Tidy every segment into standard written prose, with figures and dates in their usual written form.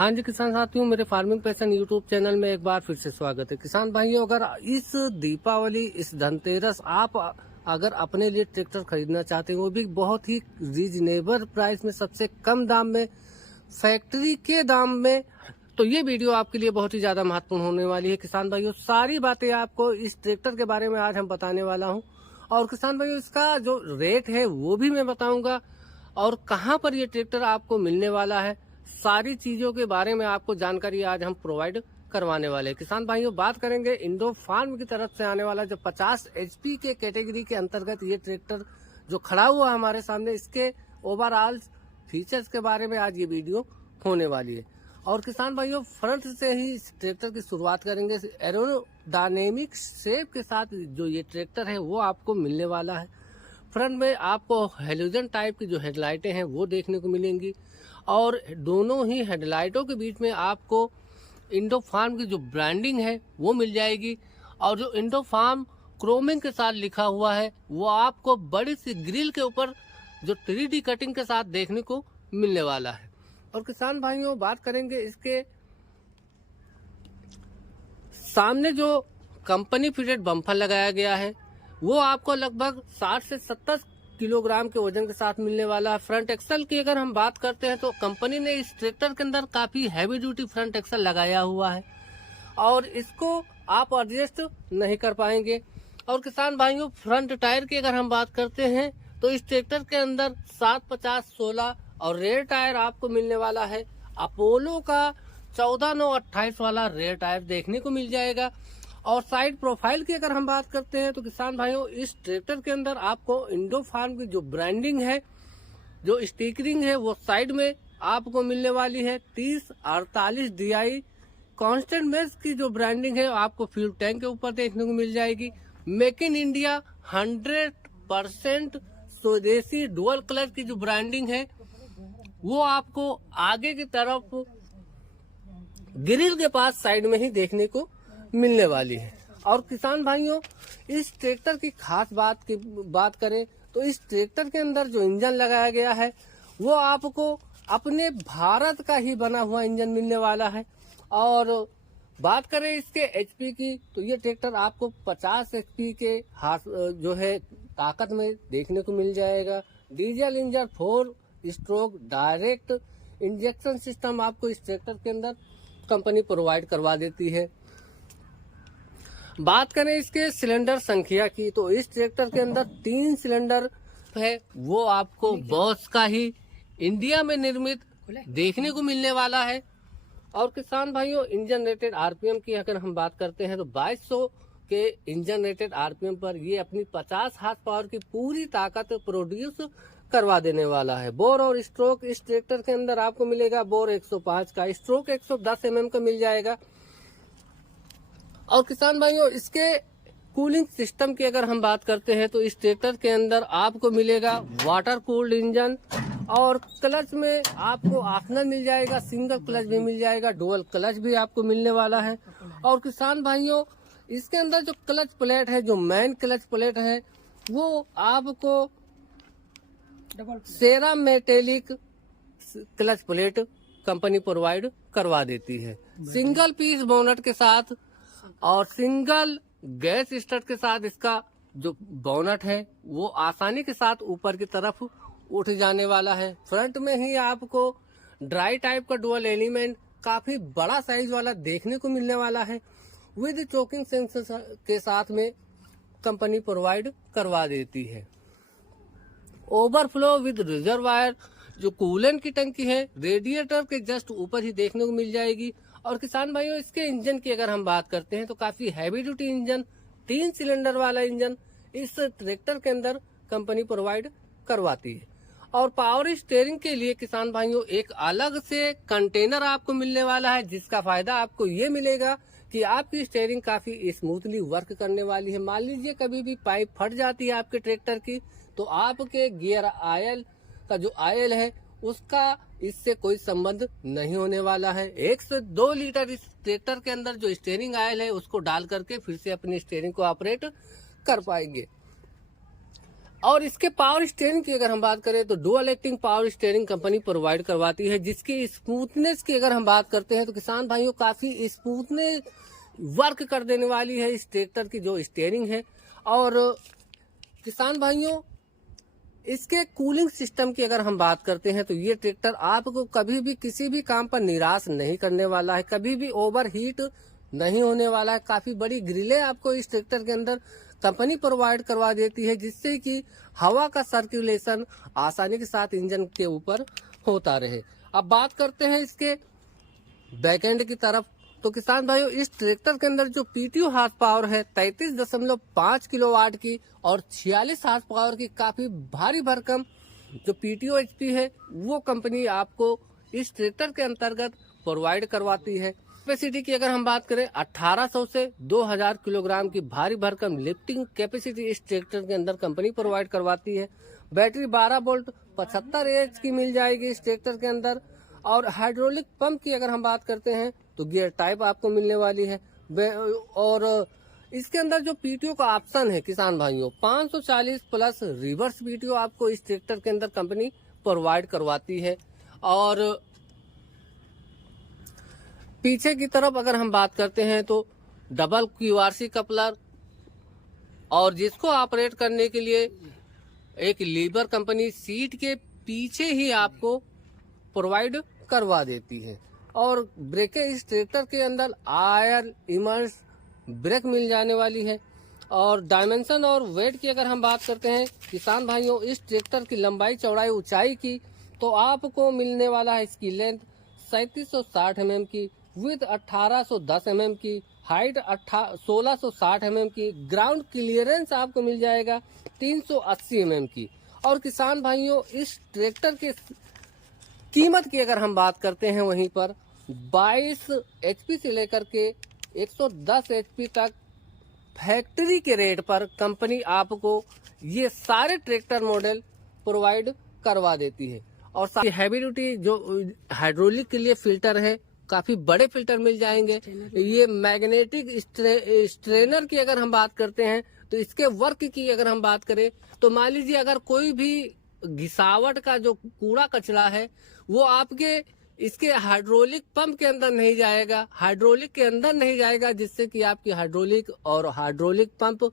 हाँ जी किसान साथियों, मेरे फार्मिंग पैशन यूट्यूब चैनल में एक बार फिर से स्वागत है। किसान भाइयों, अगर इस दीपावली, इस धनतेरस आप अगर अपने लिए ट्रैक्टर खरीदना चाहते हैं, वो भी बहुत ही रीजनेबल प्राइस में, सबसे कम दाम में, फैक्ट्री के दाम में, तो ये वीडियो आपके लिए बहुत ही ज्यादा महत्वपूर्ण होने वाली है। किसान भाइयों, सारी बातें आपको इस ट्रैक्टर के बारे में आज हम बताने वाला हूँ। और किसान भाइयों, इसका जो रेट है वो भी मैं बताऊंगा, और कहाँ पर ये ट्रैक्टर आपको मिलने वाला है, सारी चीजों के बारे में आपको जानकारी आज हम प्रोवाइड करवाने वाले हैं। किसान भाइयों, बात करेंगे इंडो फार्म की तरफ से आने वाला जो 50 HP के कैटेगरी के अंतर्गत ये ट्रैक्टर जो खड़ा हुआ हमारे सामने, इसके ओवरऑल फीचर्स के बारे में आज ये वीडियो होने वाली है। और किसान भाइयों, फ्रंट से ही इस ट्रैक्टर की शुरुआत करेंगे। एरोडायनेमिक शेप के साथ जो ये ट्रैक्टर है वो आपको मिलने वाला है। फ्रंट में आपको हेलोजन टाइप की जो हेडलाइटें हैं वो देखने को मिलेंगी, और दोनों ही हेडलाइटों के बीच में आपको इंडो फार्म की जो ब्रांडिंग है वो मिल जाएगी। और जो इंडो फार्म क्रोमिंग के साथ लिखा हुआ है वो आपको बड़ी सी ग्रिल के ऊपर जो 3D कटिंग के साथ देखने को मिलने वाला है। और किसान भाइयों, बात करेंगे इसके सामने जो कंपनी फिटेड बम्पर लगाया गया है वो आपको लगभग 60 से 70 किलोग्राम के वजन के साथ मिलने वाला है। फ्रंट एक्सल की अगर हम बात करते हैं तो कंपनी ने इस ट्रैक्टर के अंदर काफी हैवी ड्यूटी फ्रंट एक्सल लगाया हुआ है, और इसको आप एडजस्ट नहीं कर पाएंगे। और किसान भाइयों, फ्रंट टायर की अगर हम बात करते हैं तो इस ट्रैक्टर के अंदर 750/16 और रेयर टायर आपको मिलने वाला है। अपोलो का 14/9/28 वाला रेयर टायर देखने को मिल जाएगा। और साइड प्रोफाइल की अगर हम बात करते हैं तो किसान भाइयों, इस ट्रैक्टर के अंदर आपको इंडो फार्म की जो ब्रांडिंग है, जो स्टिकरिंग है, वो साइड में आपको मिलने वाली है। 3048 DI कांस्टेंट मेस की जो ब्रांडिंग है आपको फ्यूल टैंक के ऊपर देखने को मिल जाएगी। मेक इन इंडिया 100% स्वदेशी डुअल क्लच की जो ब्रांडिंग है वो आपको आगे की तरफ ग्रिल के पास साइड में ही देखने को मिलने वाली है। और किसान भाइयों, इस ट्रैक्टर की खास बात करें तो इस ट्रैक्टर के अंदर जो इंजन लगाया गया है वो आपको अपने भारत का ही बना हुआ इंजन मिलने वाला है। और बात करें इसके HP की तो ये ट्रैक्टर आपको 50 HP के जो है ताकत में देखने को मिल जाएगा। Diesel engine 4 stroke direct injection system आपको इस ट्रैक्टर के अंदर कंपनी प्रोवाइड करवा देती है। बात करें इसके सिलेंडर संख्या की तो इस ट्रैक्टर के अंदर 3 सिलेंडर है, वो आपको बॉश का ही इंडिया में निर्मित देखने को मिलने वाला है। और किसान भाइयों, इंजन रेटेड RPM की अगर हम बात करते हैं तो 2200 के इंजन रेटेड RPM पर ये अपनी 50 हार्स पावर की पूरी ताकत प्रोड्यूस करवा देने वाला है। बोर और स्ट्रोक इस ट्रैक्टर के अंदर आपको मिलेगा। बोर 105 का, स्ट्रोक 110 mm का मिल जाएगा। और किसान भाइयों, इसके कूलिंग सिस्टम की अगर हम बात करते हैं तो इस ट्रैक्टर के अंदर आपको मिलेगा वाटर कूल्ड इंजन, और क्लच में आपको ऑप्शनल मिल जाएगा, सिंगल क्लच भी मिल जाएगा, डुअल क्लच भी आपको मिलने वाला है। और किसान भाइयों, इसके अंदर जो क्लच प्लेट है, जो मेन क्लच प्लेट है, वो आपको cerametallic clutch plate company provide करवा देती है, सिंगल पीस बोनट के साथ और सिंगल गैस स्टार्ट के साथ। इसका जो बोनट है वो आसानी के साथ ऊपर की तरफ उठ जाने वाला है। फ्रंट में ही आपको ड्राई टाइप का डुअल एलिमेंट काफी बड़ा साइज वाला देखने को मिलने वाला है, विद चोकिंग सेंसर के साथ में कंपनी प्रोवाइड करवा देती है। ओवरफ्लो विद रिजर्वायर जो कूलेंट की टंकी है रेडिएटर के जस्ट ऊपर ही देखने को मिल जाएगी। और किसान भाइयों, इसके इंजन की अगर हम बात करते हैं तो काफी हैवी ड्यूटी इंजन, 3 सिलेंडर वाला इंजन इस ट्रैक्टर के अंदर कंपनी प्रोवाइड करवाती है। और पावर स्टीयरिंग के लिए किसान भाइयों एक अलग से कंटेनर आपको मिलने वाला है, जिसका फायदा आपको ये मिलेगा कि आपकी स्टीयरिंग काफी स्मूथली वर्क करने वाली है। मान लीजिए कभी भी पाइप फट जाती है आपके ट्रैक्टर की, तो आपके गियर ऑयल का जो ऑयल है उसका इससे कोई संबंध नहीं होने वाला है। 1 से 2 लीटर इस ट्रैक्टर के अंदर जो स्टीयरिंग ऑयल है उसको डाल करके फिर से अपनी स्टीयरिंग को ऑपरेट कर पाएंगे। और इसके पावर स्टीयरिंग की अगर हम बात करें तो dual acting power steering company provide करवाती है, जिसकी स्मूथनेस की अगर हम बात करते हैं तो किसान भाइयों काफी स्मूथनेस वर्क कर देने वाली है इस ट्रैक्टर की जो स्टीयरिंग है। और किसान भाइयों इसके कूलिंग सिस्टम की अगर हम बात करते हैं तो ये ट्रैक्टर आपको कभी भी किसी भी काम पर निराश नहीं करने वाला है, कभी भी ओवर हीट नहीं होने वाला है। काफी बड़ी ग्रिलें आपको इस ट्रैक्टर के अंदर कंपनी प्रोवाइड करवा देती है, जिससे कि हवा का सर्कुलेशन आसानी के साथ इंजन के ऊपर होता रहे। अब बात करते हैं इसके बैकएंड की तरफ, तो किसान भाइयों इस ट्रैक्टर के अंदर जो पीटीओ हार्स पावर है 33.5 किलोवाट की और 46 हार्स पावर की काफी भारी भरकम जो पीटीओ एचपी है वो कंपनी आपको इस ट्रैक्टर के अंतर्गत प्रोवाइड करवाती है। कैपेसिटी की अगर हम बात करें 1800 से 2000 किलोग्राम की भारी भरकम लिफ्टिंग कैपेसिटी इस ट्रैक्टर के अंदर कंपनी प्रोवाइड करवाती है। बैटरी 12 वोल्ट 75 एच की मिल जाएगी इस ट्रैक्टर के अंदर। और हाइड्रोलिक पंप की अगर हम बात करते हैं तो गियर टाइप आपको मिलने वाली है। और इसके अंदर जो पीटीओ का ऑप्शन है किसान भाइयों 540 प्लस रिवर्स पीटीओ आपको इस ट्रैक्टर के अंदर कंपनी प्रोवाइड करवाती है। और पीछे की तरफ अगर हम बात करते हैं तो डबल क्यूआरसी कपलर और जिसको ऑपरेट करने के लिए एक लीवर कंपनी सीट के पीछे ही आपको प्रोवाइड करवा देती है। और ब्रेकें इस ट्रैक्टर के अंदर आयर इमर्स ब्रेक मिल जाने वाली है। और डायमेंशन और वेट की अगर हम बात करते हैं किसान भाइयों इस ट्रैक्टर की लंबाई चौड़ाई ऊंचाई की तो आपको मिलने वाला है इसकी लेंथ 3760 mm की, विथ 1810 mm की, हाइट 1660 mm की, ग्राउंड क्लियरेंस आपको मिल जाएगा 380 mm की। और किसान भाइयों इस ट्रैक्टर के कीमत की अगर हम बात करते हैं वहीं पर 22 एचपी से लेकर के 110 एचपी तक फैक्ट्री के रेट पर कंपनी आपको ये सारे ट्रैक्टर मॉडल प्रोवाइड करवा देती है। और हैवी ड्यूटी जो हाइड्रोलिक के लिए फिल्टर है काफी बड़े फिल्टर मिल जाएंगे। ये मैग्नेटिक स्ट्रेनर की अगर हम बात करते हैं तो इसके वर्क की अगर हम बात करें तो मान लीजिए अगर कोई भी घिसावट का जो कूड़ा कचरा है वो आपके इसके हाइड्रोलिक पंप के अंदर नहीं जाएगा, हाइड्रोलिक के अंदर नहीं जाएगा, जिससे कि आपकी हाइड्रोलिक और हाइड्रोलिक पंप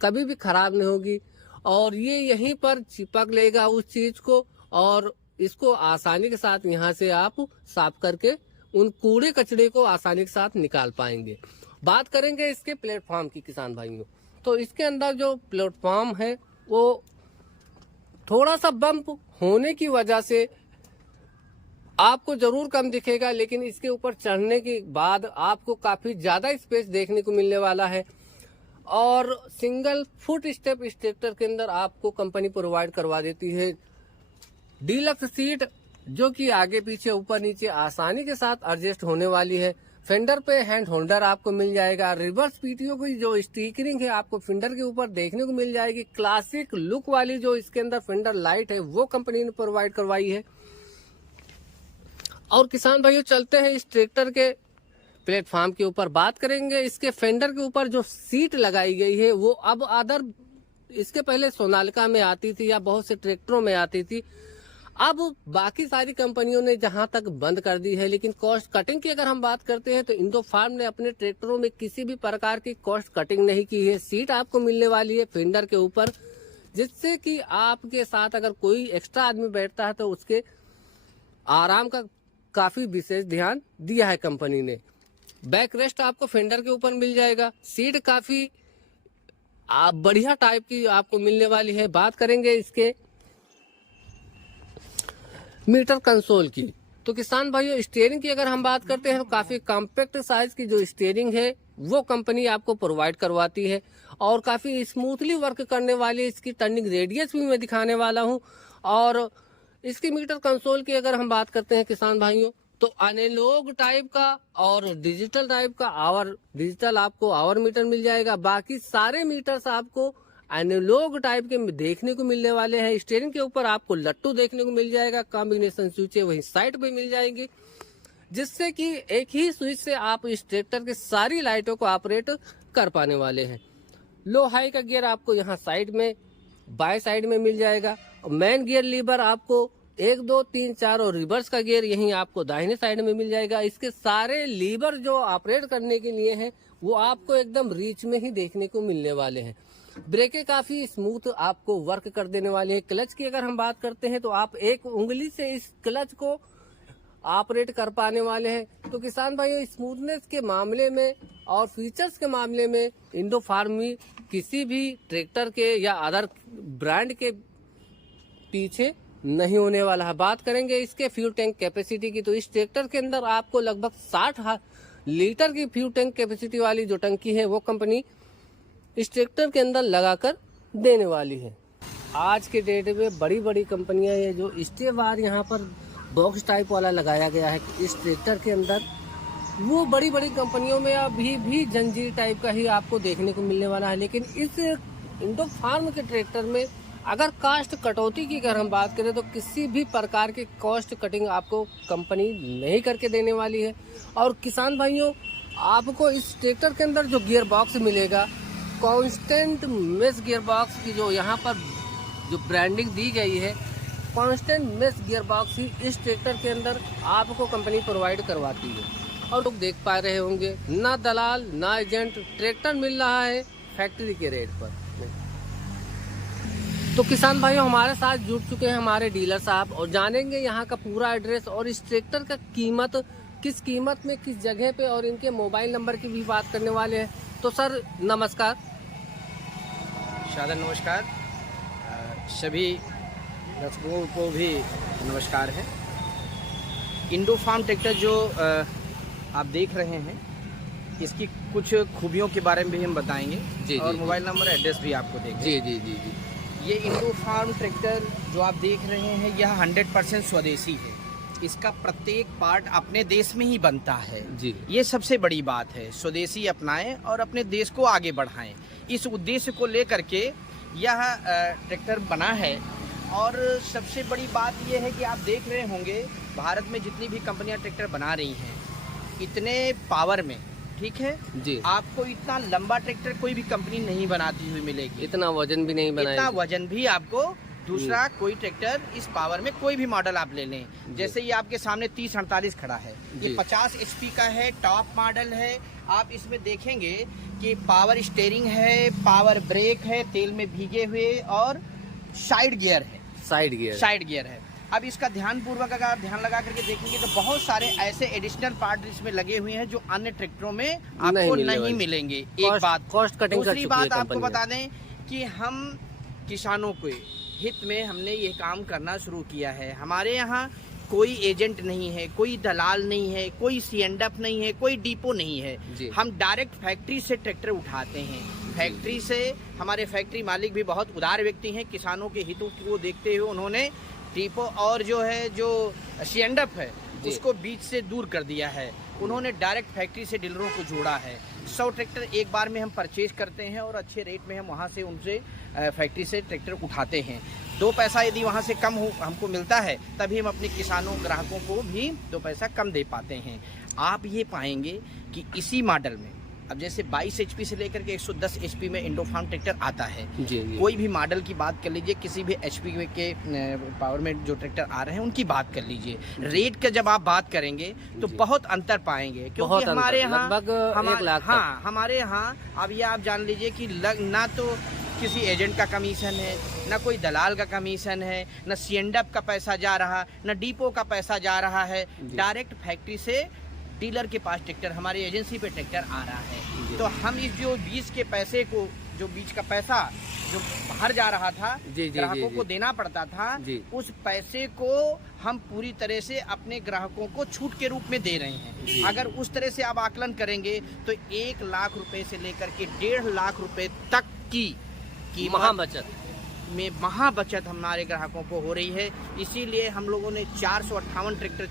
कभी भी खराब नहीं होगी। और ये यहीं पर चिपक लेगा उस चीज को और इसको आसानी के साथ यहाँ से आप साफ करके उन कूड़े कचरे को आसानी के साथ निकाल पाएंगे। बात करेंगे इसके प्लेटफॉर्म की किसान भाइयों, तो इसके अंदर जो प्लेटफॉर्म है वो थोड़ा सा बम्प होने की वजह से आपको जरूर कम दिखेगा, लेकिन इसके ऊपर चढ़ने के बाद आपको काफी ज्यादा स्पेस देखने को मिलने वाला है। और सिंगल फुट स्टेप इस ट्रैक्टर के अंदर आपको कंपनी प्रोवाइड करवा देती है। डीलक्स सीट जो कि आगे पीछे ऊपर नीचे आसानी के साथ एडजस्ट होने वाली है। फेंडर पे हैंड होल्डर आपको मिल जाएगा। रिवर्स पीटीओ की जो स्टिकरिंग है आपको फेंडर के ऊपर देखने को मिल जाएगी। क्लासिक लुक वाली जो इसके अंदर फेंडर लाइट है वो कंपनी ने प्रोवाइड करवाई है। और किसान भाइयों चलते हैं इस ट्रैक्टर के प्लेटफॉर्म के ऊपर, बात करेंगे इसके फेंडर के ऊपर जो सीट लगाई गई है वो अब अदर इसके पहले सोनालिका में आती थी या बहुत से ट्रैक्टरों में आती थी, अब बाकी सारी कंपनियों ने जहां तक बंद कर दी है। लेकिन कॉस्ट कटिंग की अगर हम बात करते हैं तो इंडो फार्म ने अपने ट्रैक्टरों में किसी भी प्रकार की कॉस्ट कटिंग नहीं की है। सीट आपको मिलने वाली है फेंडर के ऊपर, जिससे कि आपके साथ अगर कोई एक्स्ट्रा आदमी बैठता है तो उसके आराम का काफी विशेष ध्यान दिया है कंपनी ने। बैक रेस्ट आपको फेंडर के ऊपर मिल जाएगा। सीट काफी बढ़िया टाइप की आपको मिलने वाली है। बात करेंगे इसके मीटर कंसोल की, तो किसान भाइयों स्टीयरिंग की अगर हम बात करते हैं तो काफी कॉम्पैक्ट साइज की जो स्टीयरिंग है वो कंपनी आपको प्रोवाइड करवाती है और काफी स्मूथली वर्क करने वाली इसकी टर्निंग रेडियस भी मैं दिखाने वाला हूं। और इसकी मीटर कंसोल की अगर हम बात करते हैं किसान भाइयों तो एनालॉग टाइप का और डिजिटल टाइप का आवर, डिजिटल आपको आवर मीटर मिल जाएगा। बाकी सारे मीटर्स आपको एनालॉग टाइप के देखने को मिलने वाले हैं। स्टीयरिंग के ऊपर आपको लट्टू देखने को मिल जाएगा, कॉम्बिनेशन स्विचें वहीं साइड पे मिल जाएंगी, जिससे कि एक ही स्विच से आप इस ट्रैक्टर के सारी लाइटों को ऑपरेट कर पाने वाले हैं। लो हाई का गियर आपको यहाँ साइड में बाएं साइड में मिल जाएगा। मेन गियर लीवर आपको 1, 2, 3, 4 और रिवर्स का गियर यहीं आपको दाहिने साइड में मिल जाएगा। इसके सारे लीवर जो ऑपरेट करने के लिए हैं वो आपको एकदम रीच में ही देखने को मिलने वाले हैं। ब्रेकें काफी स्मूथ आपको वर्क कर देने वाली है। क्लच की अगर हम बात करते हैं तो आप एक उंगली से इस क्लच को ऑपरेट कर पाने वाले हैं। तो किसान भाइयों, स्मूथनेस के मामले में और फीचर्स के मामले में इंडो फार्म किसी भी ट्रैक्टर के या अदर ब्रांड के पीछे नहीं होने वाला है। बात करेंगे इसके फ्यूल टैंक कैपेसिटी की, तो इस ट्रैक्टर के अंदर आपको लगभग 60 लीटर की फ्यूल टैंक कैपेसिटी वाली जो टंकी है वो कंपनी इस ट्रैक्टर के अंदर लगाकर देने वाली है। आज के डेट में बड़ी बड़ी कंपनियां ये जो स्टे बार यहाँ पर बॉक्स टाइप वाला लगाया गया है इस ट्रैक्टर के अंदर, वो बड़ी बड़ी कंपनियों में अभी भी जंजीर टाइप का ही आपको देखने को मिलने वाला है। लेकिन इस इंडो फार्म के ट्रैक्टर में अगर कास्ट कटौती की अगर हम बात करें तो किसी भी प्रकार की कॉस्ट कटिंग आपको कंपनी नहीं करके देने वाली है। और किसान भाइयों, आपको इस ट्रैक्टर के अंदर जो गियर बॉक्स मिलेगा, कांस्टेंट मेश गियर बॉक्स की जो यहाँ पर जो ब्रांडिंग दी गई है, कांस्टेंट मेश गियर बॉक्स ही इस ट्रैक्टर के अंदर आपको कंपनी प्रोवाइड करवाती है। और लोग देख पा रहे होंगे, ना दलाल ना एजेंट, ट्रैक्टर मिल रहा है फैक्ट्री के रेट पर। तो किसान भाइयों, हमारे साथ जुड़ चुके हैं हमारे डीलर साहब और जानेंगे यहाँ का पूरा एड्रेस और इस ट्रैक्टर का कीमत, किस कीमत में किस जगह पे, और इनके मोबाइल नंबर की भी बात करने वाले हैं। तो सर नमस्कार। शादा नमस्कार, सभी दर्शकों को भी नमस्कार है। इंडो फार्म ट्रैक्टर जो आप देख रहे हैं, इसकी कुछ खूबियों के बारे में भी हम बताएंगे जी, और जी, मोबाइल नंबर एड्रेस भी आपको देंगे। जी जी जी जी। ये इंडो फार्म ट्रैक्टर जो आप देख रहे हैं, यह 100% स्वदेशी है। इसका प्रत्येक पार्ट अपने देश में ही बनता है जी। ये सबसे बड़ी बात है। स्वदेशी अपनाएं और अपने देश को आगे बढ़ाएं, इस उद्देश्य को लेकर के यह ट्रैक्टर बना है। और सबसे बड़ी बात यह है कि आप देख रहे होंगे, भारत में जितनी भी कंपनियां ट्रैक्टर बना रही हैं, इतने पावर में, ठीक है जी, आपको इतना लंबा ट्रैक्टर कोई भी कंपनी नहीं बनाती हुई मिलेगी। इतना वजन भी नहीं बनाएगी। इतना वजन भी आपको दूसरा कोई ट्रैक्टर इस पावर में कोई भी मॉडल आप ले लें, जैसे ये आपके सामने 3048 खड़ा है, ये 50 HP का है, टॉप मॉडल है। आप इसमें देखेंगे कि पावर स्टीयरिंग है, पावर ब्रेक है, तेल में भीगे हुए, और साइड गियर है। साइड गियर है। अब इसका ध्यानपूर्वक अगर आप ध्यान लगा करके देखेंगे तो बहुत सारे ऐसे एडिशनल पार्ट इसमें लगे हुए हैं जो अन्य ट्रैक्टरों में आपको नहीं मिलेंगे। एक बात, कॉस्ट कटिंग। दूसरी बात आपको बता दें कि हम किसानों के हित में हमने ये काम करना शुरू किया है। हमारे यहाँ कोई एजेंट नहीं है, कोई दलाल नहीं है, कोई C&F नहीं है, कोई डिपो नहीं है। हम डायरेक्ट फैक्ट्री से ट्रैक्टर उठाते हैं। फैक्ट्री से हमारे फैक्ट्री मालिक भी बहुत उदार व्यक्ति हैं। किसानों के हितों को देखते हुए उन्होंने डिपो और जो C&F है उसको बीच से दूर कर दिया है। उन्होंने डायरेक्ट फैक्ट्री से डीलरों को जोड़ा है। 100 ट्रैक्टर एक बार में हम परचेज करते हैं और अच्छे रेट में हम वहाँ से उनसे फैक्ट्री से ट्रैक्टर उठाते हैं। 2 पैसा यदि वहाँ से कम हमको मिलता है, तभी हम अपने किसानों ग्राहकों को भी 2 पैसा कम दे पाते हैं। आप ये पाएंगे कि इसी मॉडल में अब जैसे 22 HP से लेकर के 110 HP में इंडो फार्म ट्रैक्टर आता है। जी। कोई भी मॉडल की बात कर लीजिए, किसी भी HP के पावर में जो ट्रैक्टर आ रहे हैं उनकी बात कर लीजिए, रेट का जब आप बात करेंगे तो बहुत अंतर पाएंगे। क्योंकि हमारे यहाँ हमारे यहाँ अब ये आप जान लीजिए कि ना तो किसी एजेंट का कमीशन है, ना कोई दलाल का कमीशन है, ना C&F का पैसा जा रहा, ना डिपो का पैसा जा रहा है। डायरेक्ट फैक्ट्री से डीलर के पास ट्रैक्टर, हमारी एजेंसी पे ट्रैक्टर आ रहा है। तो हम इस जो बीच के पैसे को, जो बीच का पैसा जो बाहर जा रहा था, ग्राहकों को देना पड़ता था, उस पैसे को हम पूरी तरह से अपने ग्राहकों को छूट के रूप में दे रहे हैं। अगर उस तरह से आप आकलन करेंगे तो 1 लाख रुपए से लेकर के 1.5 लाख रुपए तक की महा बचत हमारे ग्राहकों को हो रही है। इसीलिए हम लोगों ने 458 ट्रैक्टर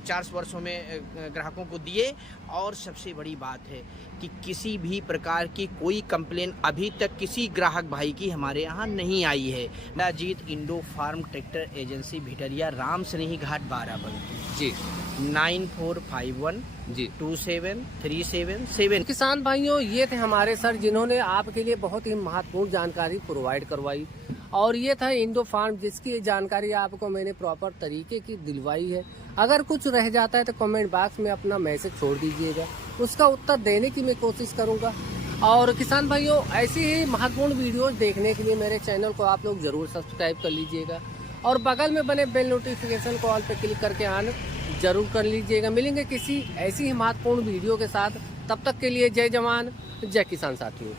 4 वर्षों में ग्राहकों को दिए। और सबसे बड़ी बात है कि किसी भी प्रकार की कोई कंप्लेन अभी तक किसी ग्राहक भाई की हमारे यहाँ नहीं आई है। नाजीत Indo farm tractor agency Bhitaria, Ram Sanehi Ghat, Barabanki. जी। 9451 जी। 273777। किसान भाइयों, ये थे हमारे सर जिन्होंने आपके लिए बहुत ही महत्वपूर्ण जानकारी प्रोवाइड करवाई, और ये था इंडो फार्म जिसकी जानकारी आपको मैंने प्रॉपर तरीके की दिलवाई है। अगर कुछ रह जाता है तो कमेंट बॉक्स में अपना मैसेज छोड़ दीजिएगा, उसका उत्तर देने की मैं कोशिश करूंगा। और किसान भाइयों, ऐसी ही महत्वपूर्ण वीडियोस देखने के लिए मेरे चैनल को आप लोग जरूर सब्सक्राइब कर लीजिएगा, और बगल में बने बेल नोटिफिकेशन को ऑल पे क्लिक करके ऑन जरूर कर लीजिएगा। मिलेंगे किसी ऐसी ही महत्वपूर्ण वीडियो के साथ, तब तक के लिए जय जवान जय किसान साथियों।